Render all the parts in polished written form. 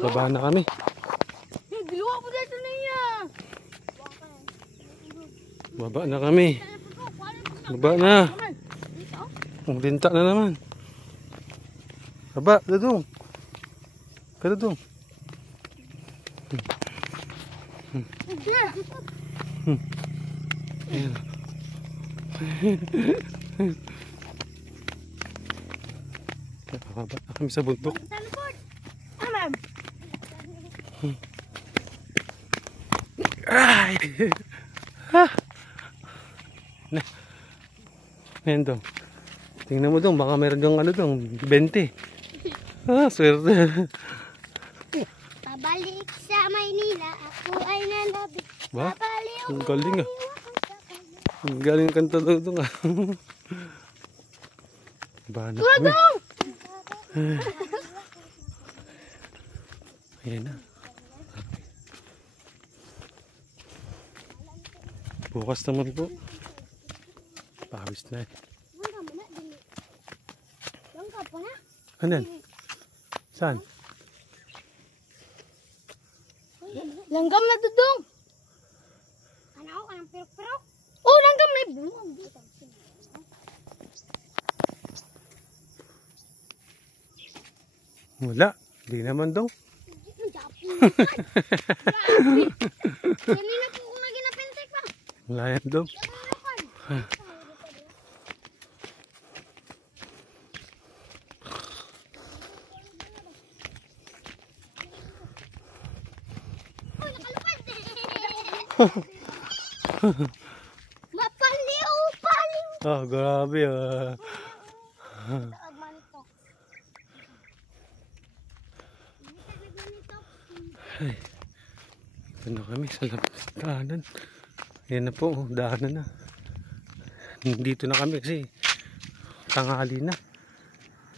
Baba na kami. Giluwa po dito niya. Baba na kami. Baba na. Ang linta na naman. Baba, dadong. Kadadong. Ayan. Baba na kami sa bundok. Ay! Ayan dong. Tingnan mo dong, baka meron dong ano dong, 20. Swerte. Pabalik sa Maynila, ako ay nalabit. Ba? Ang galing ah. Ang galing kanta dong ah. Ba na kami. Ayan na. Bukas naman po. Pawis na eh. Ano yan? Saan? Langgam na dudong. Ano ako? Anong pirok-pirok? Oh, langgam na bunga. Wala. Di naman daw. Kanina po ko nga ginapintik pa. Wala yan daw. Mapaliw, paliw. Ah, grabe ah. Ay, ito na kami sa daanan. Yan na po, daanan na. Dito na kami kasi tanghali na.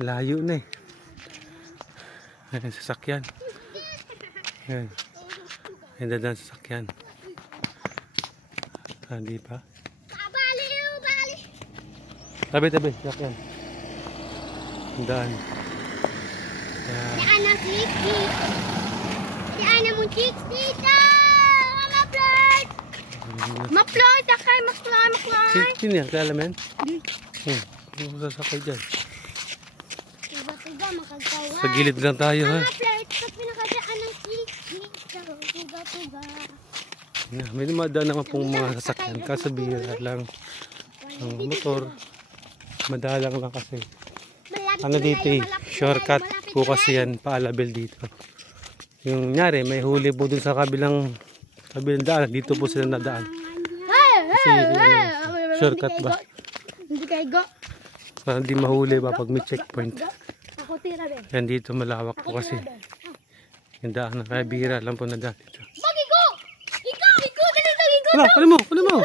Layo na eh. Ayan, sasakyan. Ayan. Ayan, dadaan sasakyan. Hindi pa. Baliw, baliw. Tabi, sasakyan. Daan. Ayan. Yan ang chicks. Yan ang mong chicks dito. Ma-flirt. Ma-flirt, akay, ma-flirt. Sino yan? Kaya alamin? Ano sasakay dyan? Tuga, makagtawa. Sa gilid lang tayo ha. Ma-flirt, sa pinakadaan ng chicks dito. Tuga. May dumadaan naman pong mga sasakyan. Kasabira lang. Ang motor. Madalang lang kasi. Ano dito eh. Shortcut po kasi yan. Paalabel dito. Yung nyari, may huli po dun sa kabilang daan. Dito po sila nadaan. Kasi shortcut ba? Hindi kayo go. Para di mahuli ba pag may checkpoint. Ako tira din. Yan dito malawak po kasi. Yung daan na kaya bihira lang po na daan dito. Magigo! Ikaw! Dali, Wala, kunin mo!